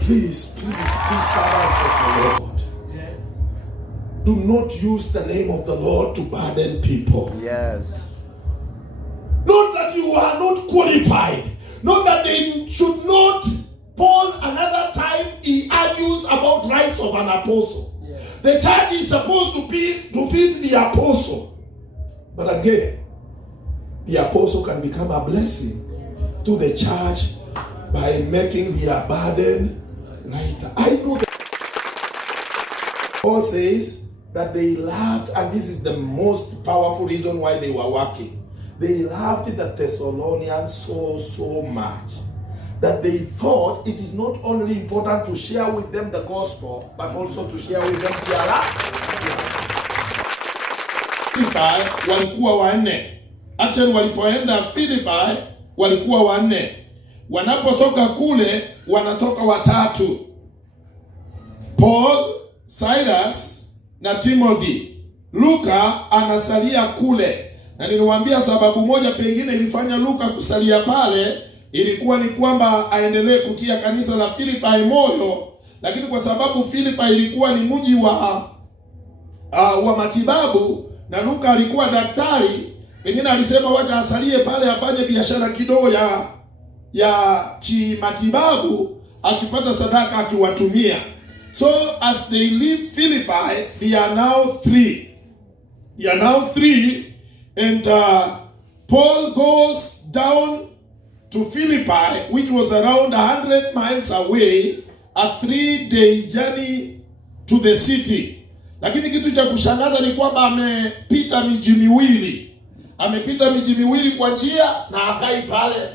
Please, servants of the Lord, do not use the name of the Lord to burden people. Yes. Not that you are not qualified. Not that they should not. Paul, another time, he argues about rights of an apostle. Yes. The church is supposed to feed the apostle. But again, the apostle can become a blessing to the church by making their burden lighter. I know that Paul says that they loved, and this is the most powerful reason why they were working. They loved the Thessalonians so much that they thought it is not only important to share with them the gospel, but also to share with them their life. Filipi walikuwa wanne. Actually walipoenda Filipi walikuwa wanne. Wanapotoka kule wanatoka watatu. Paul, Silas na Timothy. Luka anasalia kule. Na niliwaambia sababu moja pengine ilifanya Luka kusalia pale ilikuwa ni kwamba aendelee kutia kanisa la Filipi moyo, lakini kwa sababu Filipi ilikuwa ni mji wa matibabu na Luka alikuwa daktari, pengine alisema wacha asalie pale afanye biashara kidogo ya kimatibabu, akipata sadaka akiwatumia. So as they leave Philippi, they are now three. And Paul goes down to Philippi, which was around 100 miles away, a 3-day journey to the city. Lakini kitu cha kushangaza ni kwamba amepita miji miwili kwa njia na akai pale.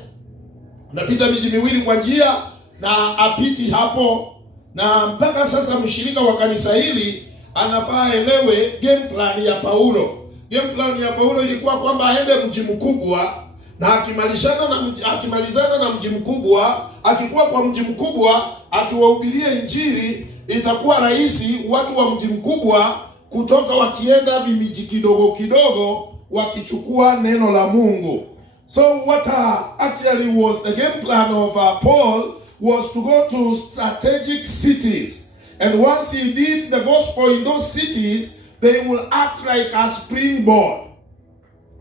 Anapita miji miwili kwa njia na apiti hapo, na mpaka sasa mshirika wa kanisa hili anafaa elewe game plan ya Paulo. Game plan ya Paulo ilikuwa kwamba aende mji mkubwa, na akimalizana na mji mkubwa, akikuwa kwa mji mkubwa akiwahubiria injili, itakuwa rahisi watu wa mji mkubwa kutoka wakienda vimiji kidogo wakichukua neno la Mungu. So what actually was the game plan of Paul was to go to strategic cities, and once he did the gospel in those cities, they will act like a springboard.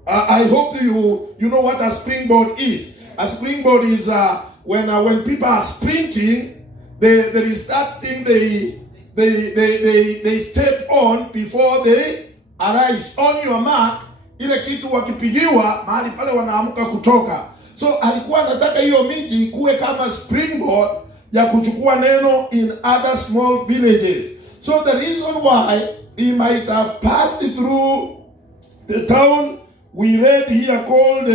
I hope you know what a springboard is. A springboard is when people are sprinting, there is that thing they step on before they arise. On your mark, ile kitu wakipigiwa mahali pale wanaamka kutoka. So alikuwa anataka hiyo miji kuwe kama springboard ya kuchukua neno in other small villages. So the reason why he might have passed through the town we read here called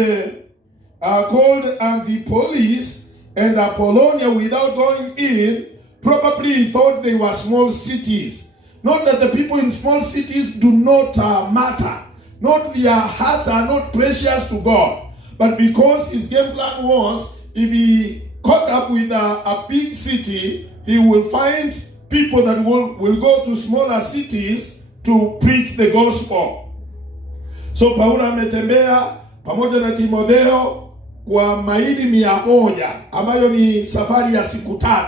Amphipolis and Apollonia without going in, probably he thought they were small cities. Not that the people in small cities do not matter. Not their hearts are not precious to God. But because his game plan was, if he caught up with a big city, he will find people that will go to smaller cities to preach the gospel. So Paulo ametembea pamoja na Timotheo kwa maili 100, ambayo ni safari ya siku 3.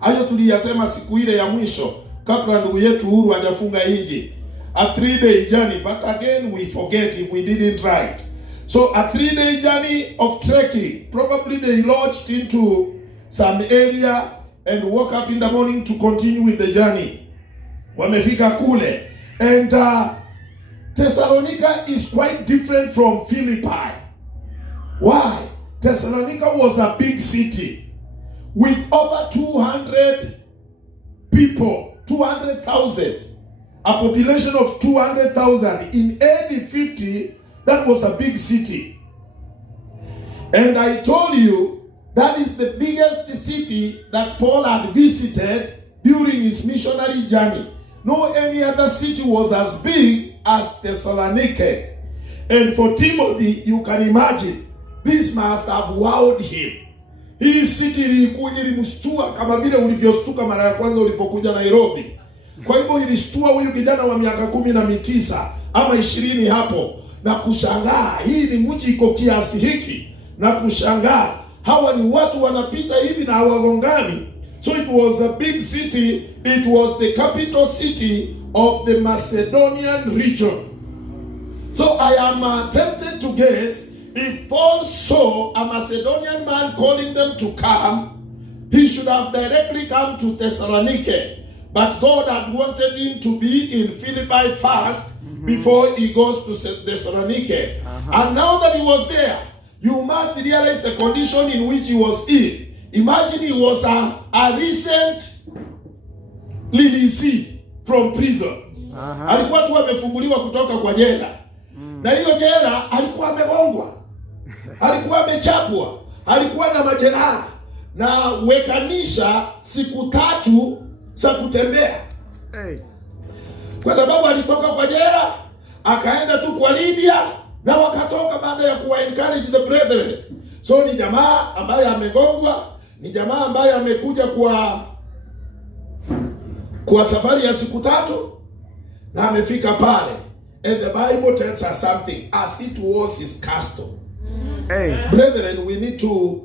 Hayo tuliyasema siku ile ya mwisho kabla ndugu yetu Huru hajafunga inji. A 3-day journey, but again we forget if we didn't write. So a 3-day journey of trekking. Probably they lodged into some area and woke up in the morning to continue with the journey. Wamefika kule. And Thessalonica is quite different from Philippi. Why? Thessalonica was a big city with over 200 people, 200,000. A population of 200,000. In AD 50, that was a big city. And I told you, that is the biggest city that Paul had visited during his missionary journey. No any other city was as big as Thessaloniki. And for Timothy, you can imagine, this must have wowed him. Hii city ilimstua kama vile ulivyostuka mara ya kwanza ulipokuja Nairobi. Kwa hivyo ilistua huyu kijana wa miaka 19 ama 20 hapo, na kushangaa hii ni mji iko kiasi hiki, na kushangaa hawa ni watu wanapita hivi na hawagongani. So So it was a big city. It was the capital city of the Macedonian region. So I am tempted to guess, if Paul saw a Macedonian man calling them to come, he should have directly come to Thessaloniki. But God had wanted him to be in Philippi first before he goes to Thessaloniki. And now that he was there, you must realize the condition in which he was in. Imagine he was a recent releasee from prison. Alikuwa tu amefunguliwa kutoka kwa jela. Na hiyo jela alikuwa amegongwa. Alikuwa amechapwa. Alikuwa na majeraha. Na wekanisha siku 3 za kutembea. Kwa sababu alitoka kwa jela, akaenda tu kwa Lydia, na wakatoka baada ya kuwa encourage the brethren. So ni jamaa ambaye amegongwa, ni jamaa ambaye amekuja kwa safari ya siku 3 na amefika pale. And the Bible tells us something, as it was his custom. Brethren, we need to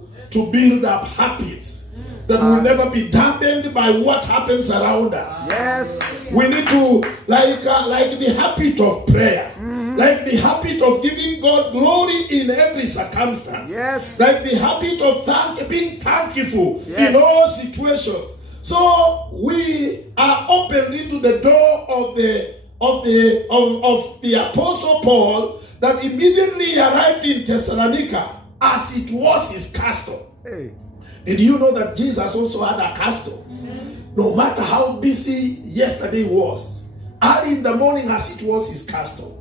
build up habits that will never be dampened by what happens around us. Yes. We need to, like the habit of prayer, like the habit of giving God glory in every circumstance. Yes. Like the habit of being thankful in all situations. So we are opened into the door of the Apostle Paul that immediately arrived in Thessalonica, as it was his custom. Did you know that Jesus also had a custom? No matter how busy yesterday was, early in the morning, as it was his custom,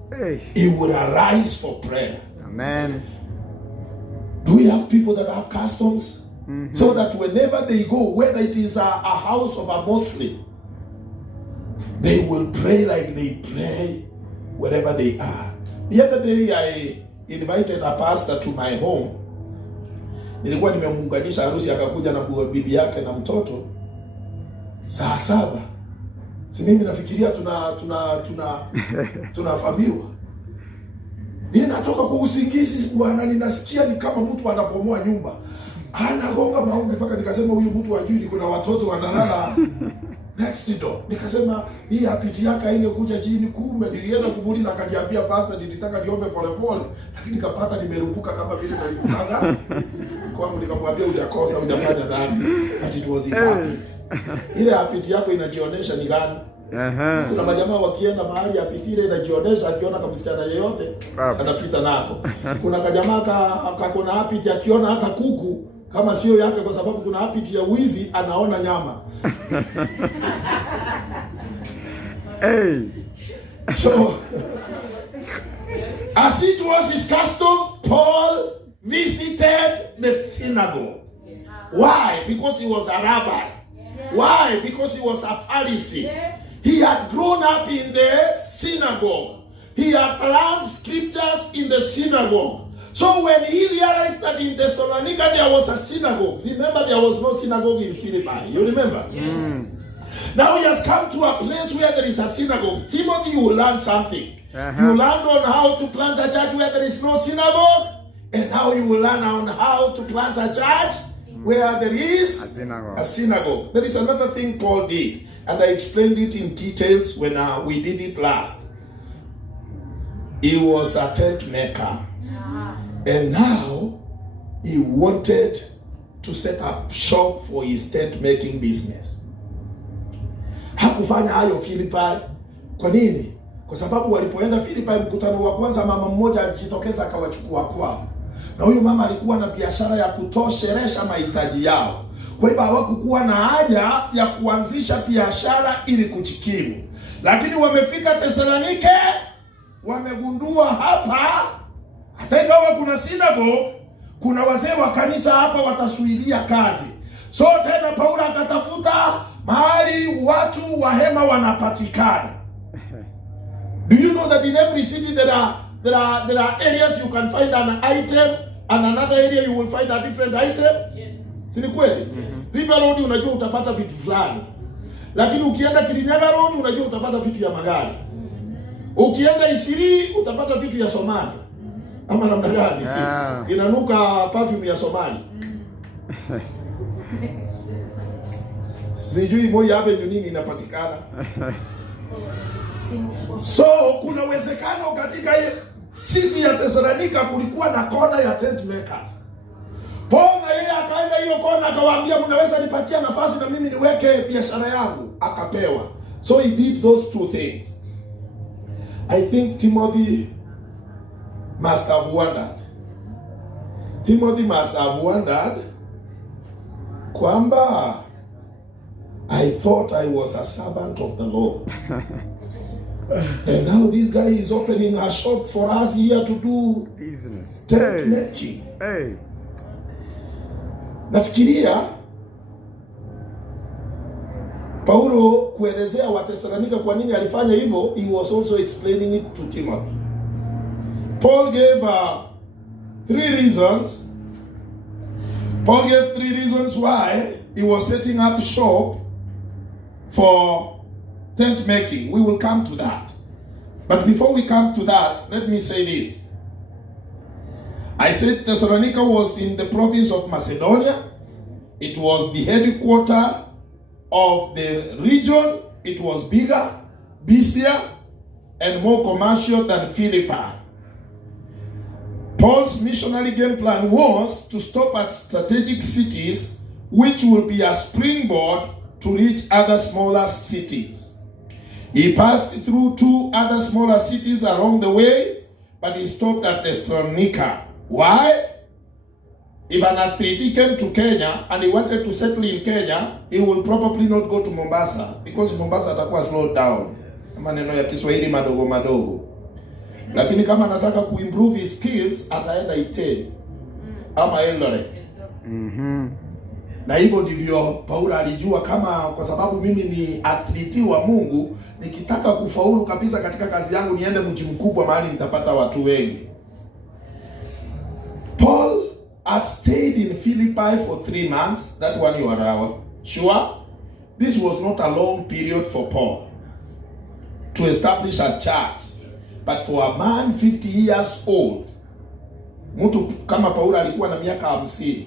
he would arise for prayer. Amen. Do we have people that have customs? So that whenever they go, whether it is a house of a Muslim, they will pray like they pray wherever they are. The other day I invited a pastor to my home. Nilikuwa nimemunganisha harusi, akakuja na bibi yake na mtoto saa 7. Si mimi nafikiria tunafamiwa. Ninatoka kwa usingizi bwana, ninasikia ni kama mtu anabomoa nyumba. Anagonga maombi mpaka nikasema huyu mtu hajui kuna watoto wanalala next door. Nikasema hii apiti yake ile kuja chini, kumbe nilienda kumuuliza, akaniambia pastor, nilitaka niombe polepole lakini nikapata nimerupuka kama vile nilikuanga. Kwangu nikamwambia hujakosa, hujafanya dhambi, but it was his habit. Ile apiti yako inajionyesha ni gani? Kuna majamaa wakienda mahali apiti ile inajionyesha, akiona kama msichana yeyote anapita nako. Kuna kajamaa kakona apiti, akiona hata kuku kama sio yake, kwa sababu kuna apiti ya wizi, anaona nyama. So as it was his custom, Paul visited the synagogue. Why? Because he was a rabbi. Why? Because he was a Pharisee. He had grown up in the synagogue. He had learned scriptures in the synagogue. So when he realized that in Thessalonica there was a synagogue, remember there was no synagogue in Philippi. You remember? Yes. Now he has come to a place where there is a synagogue. Timothy, you will learn something. You learned on how to plant a church where there is no synagogue. And now you will learn on how to plant a church where there is a synagogue. There is another thing Paul did, and I explained it in details when we did it last. He was a tent maker. And now he wanted to set up shop for his tent making business. Hakufanya hayo Philippi. Kwa nini? Kwa sababu walipoenda Philippi mkutano wa kwanza, mama mmoja alijitokeza akawachukua kwao. Na huyu mama alikuwa na biashara ya kutoshelesha mahitaji yao. Kwa hivyo hawakukuwa na haja ya kuanzisha biashara ili kujikimu. Lakini wamefika Thessalonike, wamegundua hapa hata ingawa kuna synagogue, kuna wazee wa kanisa hapa watasuilia kazi. So tena Paulo akatafuta mahali watu wa hema wanapatikana. Do you know that in every city there are areas you can find an item, and another area you will find a different item? Yes. Si ni kweli? River Road unajua utapata vitu fulani. Lakini ukienda Kirinyaga Road unajua utapata vitu ya magari. Ukienda Isiri utapata vitu ya Somali. Ama namna gani? Inanuka perfume ya Somali. Sijui Moi Avenue nini inapatikana. So kuna uwezekano katika city ya Thessalonica kulikuwa na kona ya tent makers. Paul na yeye akaenda hiyo kona akawaambia, mnaweza nipatia nafasi na mimi niweke biashara yangu? Akapewa. So he did those two things. I think Timothy must have wondered. Timothy must have wondered kwamba I thought I was a servant of the Lord. And now this guy is opening a shop for us here to do business, tent making. Hey. Nafikiria Paulo kuelezea Wathesalonika kwa nini alifanya hivyo, he was also explaining it to Timothy. Paul gave 3 reasons. Paul gave 3 reasons why he was setting up shop for tent making. We will come to that. But before we come to that, let me say this. I said Thessalonica was in the province of Macedonia. It was the headquarters of the region. It was bigger, busier, and more commercial than Philippi. Paul's missionary game plan was to stop at strategic cities which will be a springboard to reach other smaller cities. He passed through 2 other smaller cities along the way, but he stopped at Thessalonica. Why? If an athlete came to Kenya and he wanted to settle in Kenya, he will probably not go to Mombasa, because Mombasa atakuwa slowed down. Maneno ya Kiswahili madogo madogo. Lakini kama anataka kuimprove his skills, ataenda Iten ama Eldoret. Na hivyo ndivyo Paulo alijua, kama kwa sababu mimi ni athlete wa Mungu, nikitaka kufaulu kabisa katika kazi yangu niende mji mkubwa mahali nitapata watu wengi. Paul had stayed in Philippi for 3 months. That one you are sure? This was not a long period for Paul to establish a church. But for a man 50 years old, mtu kama Paulo alikuwa na miaka 50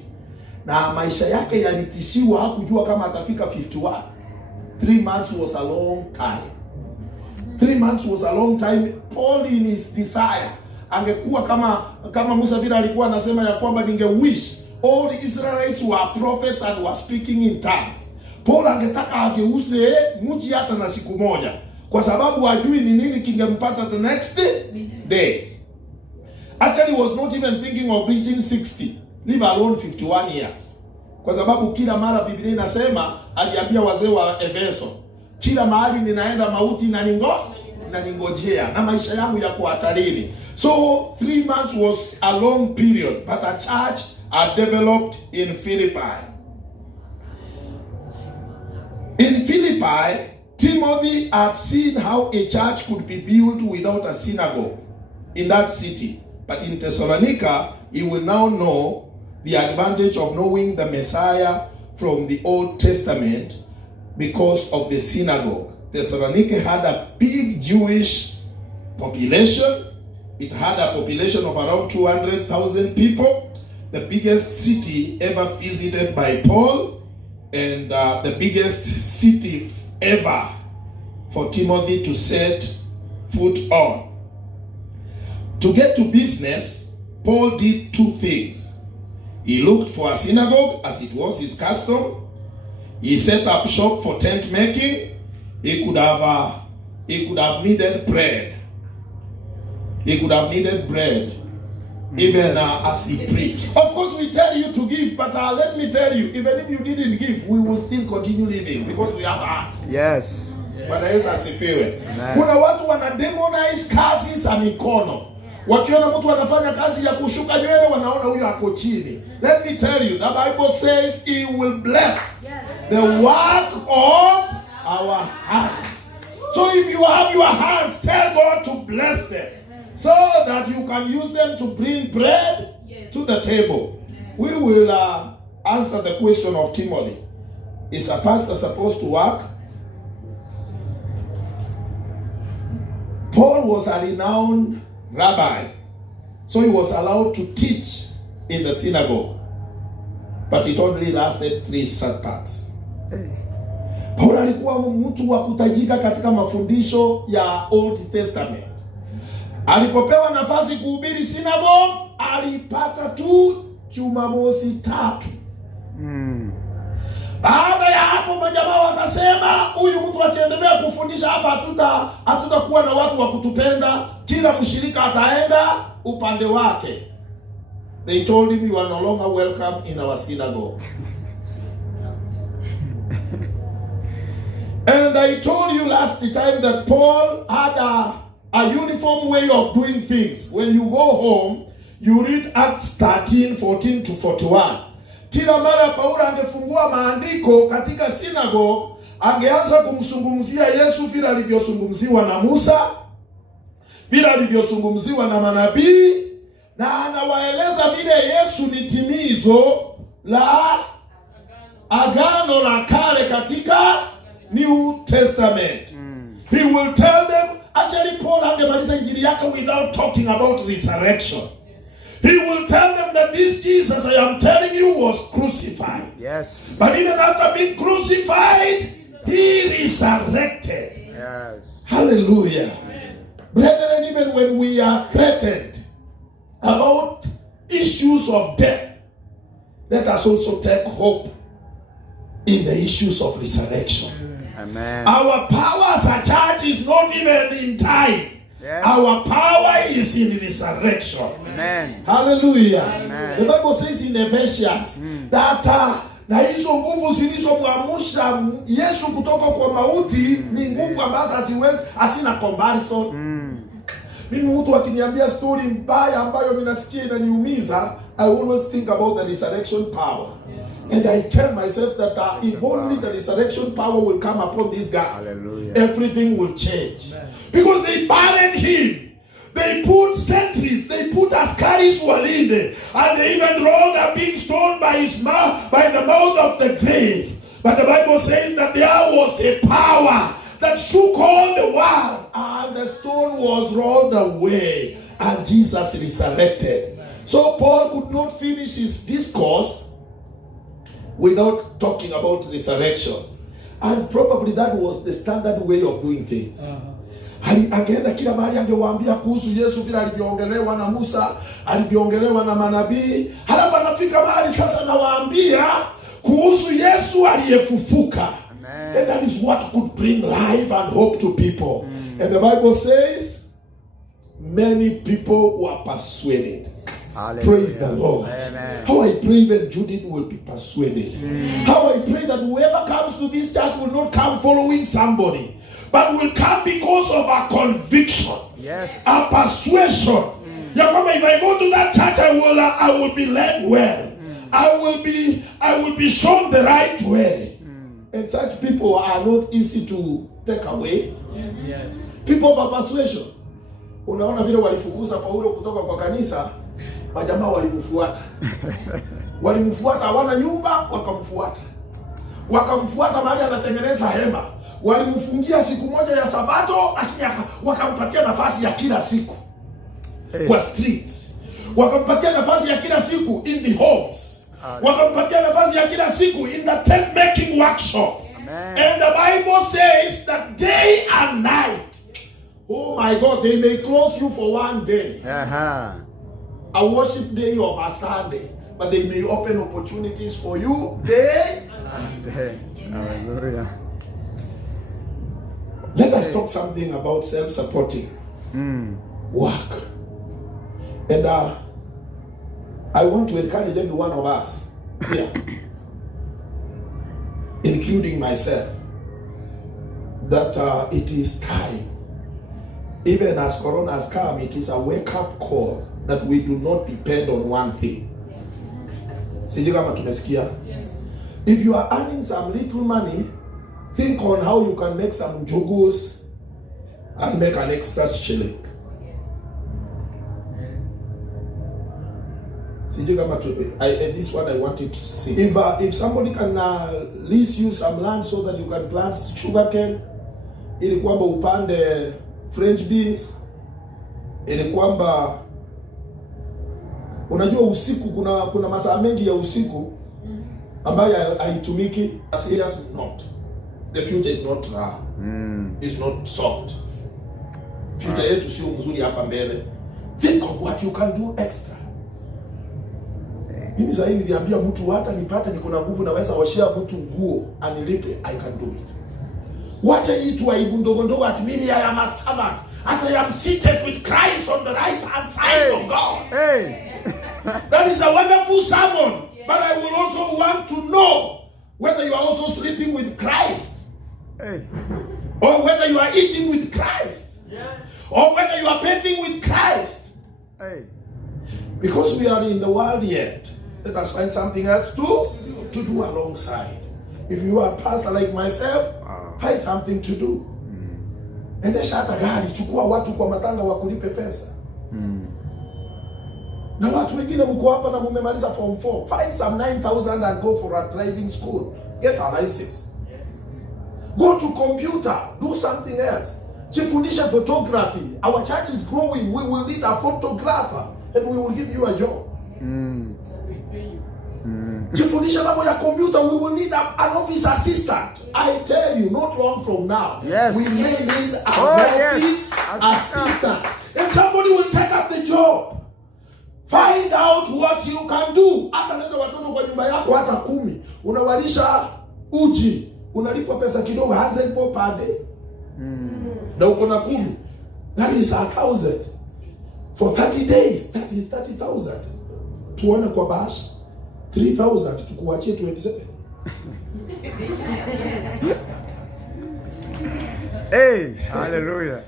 na maisha yake yalitishiwa, hakujua kama atafika 51. 3 months was a long time. 3 months was a long time. Paul in his desire angekuwa kama Musa vile alikuwa anasema ya kwamba ningewish all the Israelites were prophets and were speaking in tongues. Paul angetaka ageuze mji hata na siku moja, kwa sababu hajui ni nini kingempata the next day. Actually, he was not even thinking of reaching 60, leave alone 51 years. Kwa sababu kila mara Biblia inasema, aliambia wazee wa Efeso, kila mahali ninaenda mauti na ningojea, na maisha yangu yako hatarini. So 3 months was a long period, but a church had developed in Philippi. In Philippi, Timothy had seen how a church could be built without a synagogue in that city. But in Thessalonica, he will now know the advantage of knowing the Messiah from the Old Testament because of the synagogue. Thessalonica had a big Jewish population. It had a population of around 200,000 people. The biggest city ever visited by Paul, and the biggest city ever for Timothy to set foot on. To get to business, Paul did 2 things. He looked for a synagogue, as it was his custom. He set up shop for tent making. He could have needed bread. He could have needed bread, even as he preached. Of course, we tell you to give, but let me tell you, even if you didn't give, we will still continue living because we have hearts. Yes. Bwana Yesu asifiwe. Kuna watu wana demonize kazi za mikono. Wakiona mtu anafanya kazi ya kushuka nywele, wanaona huyo ako chini. Let me tell you, the Bible says he will bless the work of our hands. So if you have your hands, tell God to bless them, so that you can use them to bring bread to the table. We will answer the question of Timothy. Is a pastor supposed to work? Paul was a renowned rabbi, so he was allowed to teach in the synagogue, but it only lasted 3 Sabbaths. Paulo alikuwa mtu wa kutajika katika mafundisho ya Old Testament. Alipopewa nafasi kuhubiri synagogue, alipata tu Jumamosi 3. Baada ya hapo majamaa wakasema, huyu mtu akiendelea kufundisha hapa hatutakuwa na watu wa kutupenda, kila mshirika ataenda upande wake. They told him, you are no longer welcome in our synagogue. And I told you last time that Paul had a uniform way of doing things. When you go home, you read Acts 13:14-41. Kila mara Paulo angefungua maandiko katika synagogue, angeanza kumzungumzia Yesu vile alivyozungumziwa na Musa, vile alivyozungumziwa na manabii, na anawaeleza vile Yesu ni timizo la agano la kale katika New Testament. He will tell them, actually Paul angemaliza injili yake without talking about resurrection. He will tell them that this Jesus I am telling you was crucified. Yes. But even after being crucified, he resurrected. Yes. Hallelujah. Brethren, even when we are threatened about issues of death, let us also take hope in the issues of resurrection. Amen. Our power as a church is not even in time. Yes. Our power is in resurrection. Amen. Hallelujah. Amen. The Bible says in Ephesians that na hizo nguvu zilizomwamsha Yesu kutoka kwa mauti ni nguvu ambazo hasina comparison. Mimi mtu akiniambia story mbaya ambayo ninasikia inaniumiza, I always think about the resurrection power. And I tell myself that if only the resurrection power will come upon this guy, hallelujah, everything will change. Because they buried him. They put sentries, they put askaris walinde, and they even rolled a big stone by his mouth, by the mouth of the grave. But the Bible says that there was a power that shook all the world, and the stone was rolled away, and Jesus resurrected. So Paul could not finish his discourse without talking about resurrection. And probably that was the standard way of doing things. Angeenda kila mahali angewaambia kuhusu Yesu vile alivyoongelewa na Musa, alivyoongelewa na manabii. Halafu anafika mahali sasa nawaambia kuhusu Yesu aliyefufuka. And that is what could bring life and hope to people. And the Bible says many people were persuaded. hallelujah. Praise the Lord. Amen. How I pray that Judith will be persuaded. How I pray that whoever comes to this church will not come following somebody, but will come because of a conviction, Yes. a persuasion. Ya kwamba if I go to that church, I will be led well. I will be shown the right way. And such people are not easy to take away. Yes. People of persuasion. Unaona vile walifukuza Paulo kutoka kwa kanisa, majamaa walimfuata. Walimfuata, hawana nyumba, wakamfuata. Wakamfuata mahali anatengeneza hema. Walimfungia siku moja ya Sabato, lakini wakampatia nafasi ya kila siku kwa streets. Wakampatia nafasi ya kila siku in the homes. Wakampatia nafasi ya kila siku in the tent making workshop. Amen. And the Bible says that day and night, oh my God, they may close you for one day, a worship day or a Sunday, but they may open opportunities for you day and day. Hallelujah. Let us talk something about self-supporting work. And I want to encourage every one of us here, including myself, that it is time. Even as Corona has come, it is a wake-up call that we do not depend on one thing. Sijui kama tumesikia. Yes. If you are earning some little money, think on how you can make some jugos and make an extra shilling. Sijui kama this one I wanted to see. If somebody can lease you some land so that you can plant sugarcane, ili kwamba upande French beans, ili kwamba unajua usiku kuna masaa mengi ya usiku ambayo haitumiki. Serious not. the future is not is not soft. Future yetu sio mzuri hapa mbele. Think of what you can do extra. Mimi sasa niliambia mtu hata nipate niko na nguvu naweza washia mtu nguo anilipe, I can do it. Wacha hii tu aibu ndogo ndogo ati mimi I am a servant. I am seated with Christ on the right hand side of God. That is a wonderful sermon. But I will also want to know whether you are also sleeping with Christ. Or whether you are eating with Christ. Or whether you are bathing with Christ. Because we are in the world yet, let us find something else to do alongside. If you are a pastor like myself, find something to do. Endesha hata gari, chukua watu kwa matanga wakulipe pesa. Na watu wengine mko hapa na mmemaliza form 4, find some 9,000 and go for a driving school. Get a license. Go to computer, do something else. Jifundisha photography. Our church is growing. We will need a photographer and we will give you a job. Jifundisha mambo ya computer. We will need an office assistant. I tell you, not long from now, yes, we may need an office assistant. And somebody will take up the job. Find out what you can do. Hata leta watoto kwa nyumba yako hata 10. Unawalisha uji. Unalipwa pesa kidogo 100 bob per day. Na uko na 10. That is 1,000. For 30 days, that is 30,000. Tuone kwa bahasha. 3,000 tukuachie 27. Hey, hallelujah.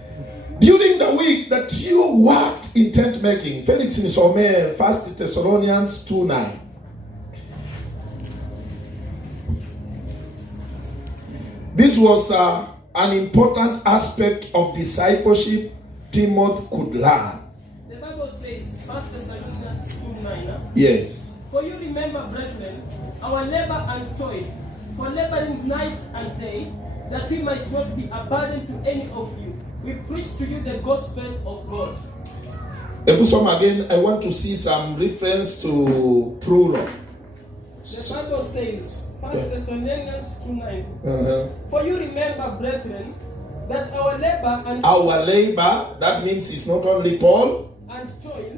During the week that you worked in tent making, Felix nisomee 1 Thessalonians 2:9. This was an important aspect of discipleship Timothy could learn. The Bible says, 1 Thessalonians 2:9. Yes. For you remember, brethren, our labor and toil, for laboring night and day, that we might not be a burden to any of you. We preach to you the gospel of God. Again, I want to see some reference to plural. The Bible says, 1 Thessalonians 2:9. For you remember, brethren, that our labor and our labor, that means it's not only Paul and toil,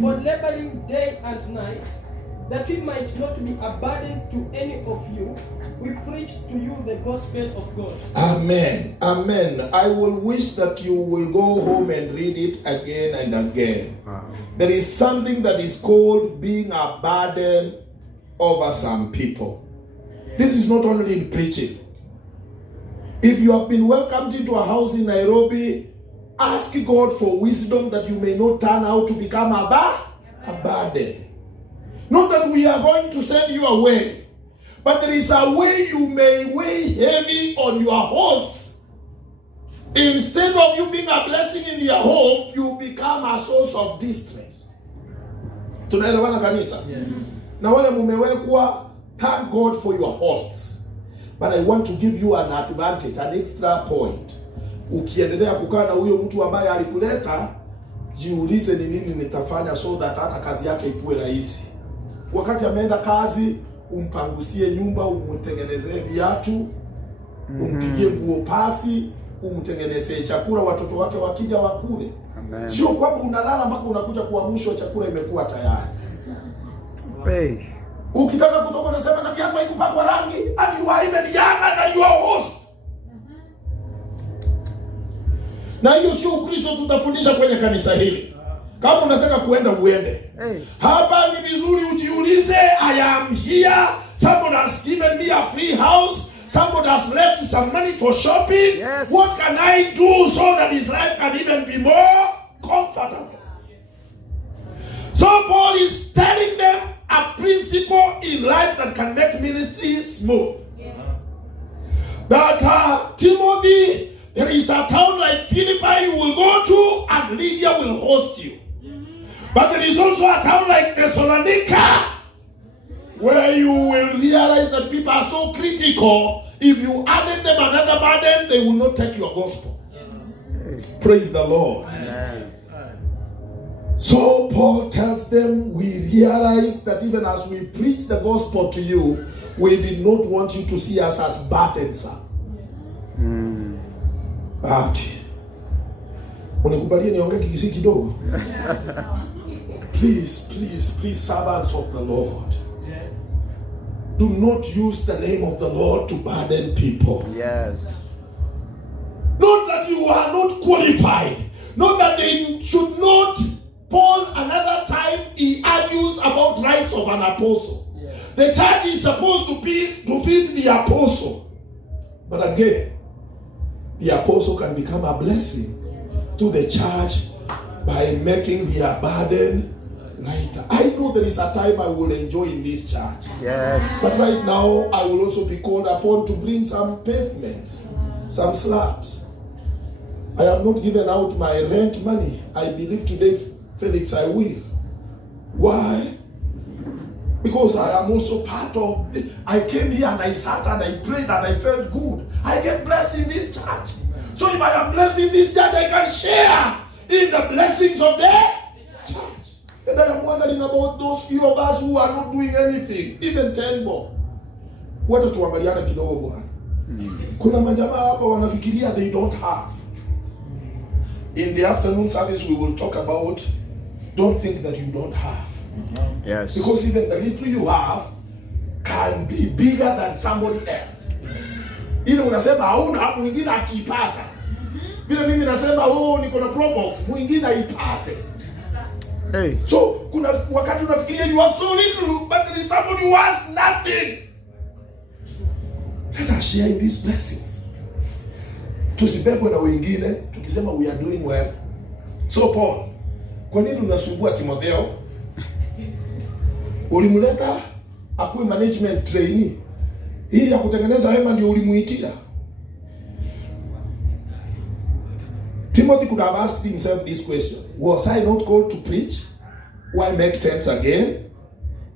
for laboring day and night, that we might not be a burden to any of you. We preach to you the gospel of God. Amen. Amen. I will wish that you will go home and read it again and again. There is something that is called being a burden over some people. This is not only in preaching. If you have been welcomed into a house in Nairobi, ask God for wisdom that you may not turn out to become a burden. Not that we are going to send you away, but there is a way you may weigh heavy on your hosts. Instead of you being a blessing in your home, you become a source of distress. Tunaelewana kanisa? Na wale mumewekwa, thank God for your hosts. But I want to give you an advantage, an extra point. Ukiendelea kukaa na huyo mtu ambaye alikuleta, jiulize ni nini nitafanya so that hata kazi yake ikuwe rahisi. Wakati ameenda kazi, umpangusie nyumba, umtengenezee viatu, umpigie nguo pasi, umtengenezee chakula, watoto wake wakija wakule. Amen. Sio kwamba unalala mpaka unakuja kuamshwa chakula imekuwa tayari. Hey. Ukitaka kutoka unasema na viatu haikupakwa rangi, and you are even younger than your host. Na hiyo sio Ukristo tutafundisha kwenye kanisa hili. Kama unataka kuenda uende. Hapa ni vizuri ujiulize, I am here. Somebody has given me a free house. Somebody has left some money for shopping. Yes. What can I do so that his life can even be more comfortable? So Paul is telling them a principle in life that can make ministry smooth. Yes. That Timothy, there is a town like Philippi you will go to and Lydia will host you. But there is also a town like Thessalonica where you will realize that people are so critical. If you added them another burden, they will not take your gospel. Yes. Praise the Lord. Amen. So Paul tells them, we realize that even as we preach the gospel to you, we did not want you to see us as burdensome. Yes. Okay. Unikubalie niongee kikisi kidogo? Please, servants of the Lord. Do not use the name of the Lord to burden people. Yes. Not that you are not qualified. Not that they should not. Paul, another time, he argues about rights of an apostle. Yes. The church is supposed to feed the apostle. But again, the apostle can become a blessing to the church by making their burden lighter. I know there is a time I will enjoy in this church. Yes. But right now, I will also be called upon to bring some pavements, some slabs. I have not given out my rent money. I believe today, Felix, I will. Why? Because I am also part of it. I came here and I sat and I prayed and I felt good. I get blessed in this church. So if I am blessed in this church, I can share in the blessings of the church. And I am wondering about those few of us who are not doing anything, even 10 more. Wacha tuangaliane kidogo bwana. Kuna majamaa hapa wanafikiria they don't have. In the afternoon service we will talk about don't think that you don't have. Yes. Because even the little you have can be bigger than somebody else. Ile unasema hauna, mwingine akipata. Bila mimi nasema niko na Probox, mwingine aipate. Hey. So kuna wakati unafikiria you have so little, but there is somebody who has nothing. Let us share in these blessings. Tusibebwe na wengine tukisema we are doing well. So Paul, kwa nini unasumbua Timotheo? Ulimleta akuwe management trainee. Hii ya kutengeneza hema ndio ulimuitia. Timothy could have asked himself this question. Was I not called to preach? Why make tents again?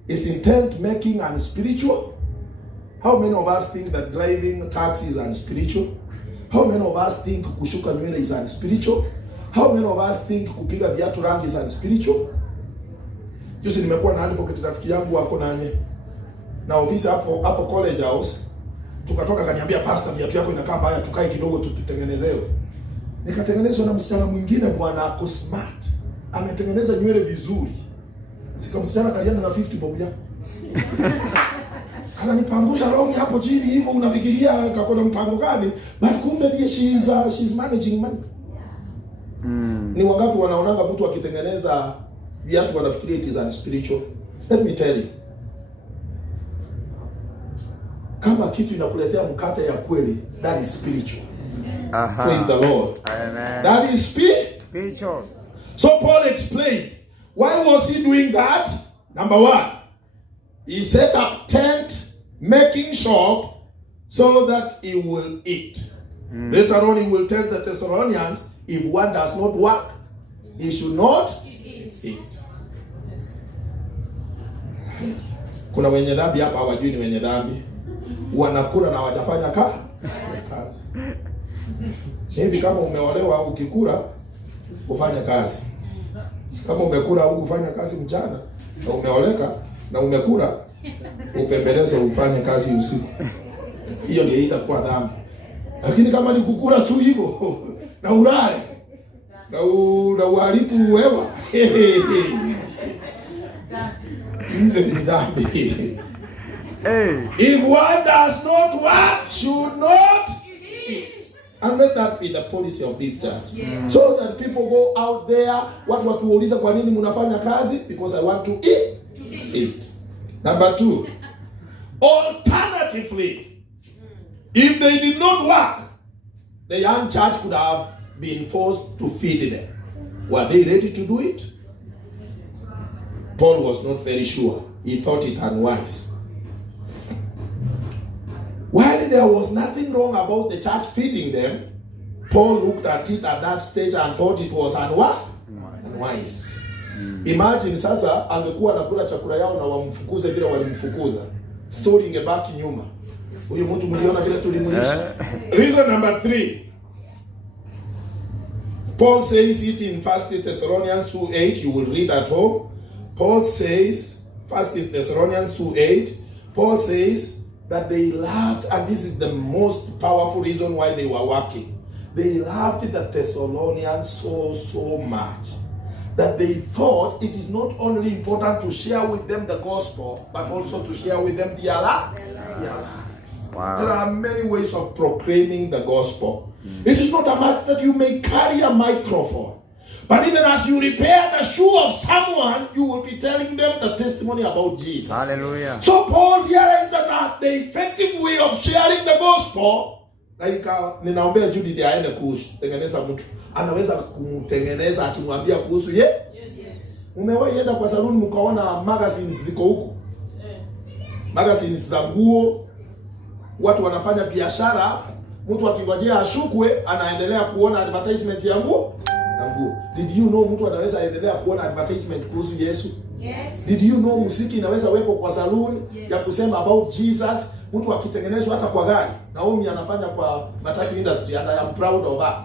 Is intent making unspiritual? How many of us think that driving taxi is unspiritual? How many of us think kushuka nywele is unspiritual? How many of us think kupiga viatu rangi is unspiritual? Juzi nimekuwa na advocate rafiki yangu wako na ofisi hapo college house. Tukatoka kaniambia pastor, viatu yako inakaa mbaya, tukae kidogo tutengenezewe. Nikatengenezwa na msichana mwingine bwana ako smart. Ametengeneza nywele vizuri. Sika msichana kaliana na 50 bob yako. Kana nipanguza rongi hapo chini hivyo unafikiria kako na mpango gani? But kumbe ndiye she's managing money. Ni wangapi wanaonanga mtu akitengeneza viatu wanafikiria it is unspiritual? Let me tell you. Kama kitu inakuletea mkate ya kweli, that is spiritual. Praise the Lord. Amen. That is spiritual. So Paul explained. Why was he doing that? Number one, he set up tent making shop so that he will eat. Later on he will tell the Thessalonians, if one does not work, he should not eat. Kuna wenye dhambi hapa hawajui ni wenye dhambi. Wanakula na hawajafanya kazi. Hivi kama umeolewa ukikula ufanye kazi. Kama umekula au kufanya kazi mchana na umeoleka na umekula upembeleze ufanye kazi usiku. Hiyo ndio itakuwa dhambi. Lakini kama ni kukula tu hivyo na ulale na uharibu hewa. Ndio ni dhambi. Hey. If one does not work, should not eat. And let that be the policy of this church. Yeah. So that people go out there, watu watuuliza kwa nini mnafanya kazi? Because I want to eat. Number two, alternatively, if they did not work, the young church could have been forced to feed them. Were they ready to do it? Paul was not very sure. He thought it unwise. While there was nothing wrong about the church feeding them, Paul looked at it at that stage and thought it was unwise. Imagine sasa angekuwa anakula chakula yao na wamfukuze vile walimfukuza. Story ingebaki nyuma. Huyo mtu mliona vile tulimulisha. Reason number 3. Paul says it in 1 Thessalonians 2:8. You will read at home. Paul says, 1 Thessalonians 2:8. Paul says that they loved, and this is the most powerful reason why they were working. they loved the Thessalonians so much that they thought it is not only important to share with them the gospel, but also to share with them their lives. Wow. There are many ways of proclaiming the gospel. It is not a must that you may carry a microphone. But even as you repair the shoe of someone, you will be telling them the testimony about Jesus. Hallelujah. So Paul realized that the effective way of sharing the gospel, like ninaombea Judy de aende kutengeneza mtu. Anaweza kumtengeneza akimwambia kuhusu ye. Yes. Umewahi enda kwa saluni mkaona magazines ziko huko? Magazines za nguo, watu wanafanya biashara, mtu akingojea ashukwe anaendelea kuona advertisement ya nguo. Did you know mtu anaweza endelea kuona advertisement kuhusu Yesu? Yes. Did you know muziki inaweza wekwa kwa saluni ya kusema about Jesus? Mtu akitengenezwa hata kwa gari. Naomi anafanya kwa matatu industry and I am proud of her.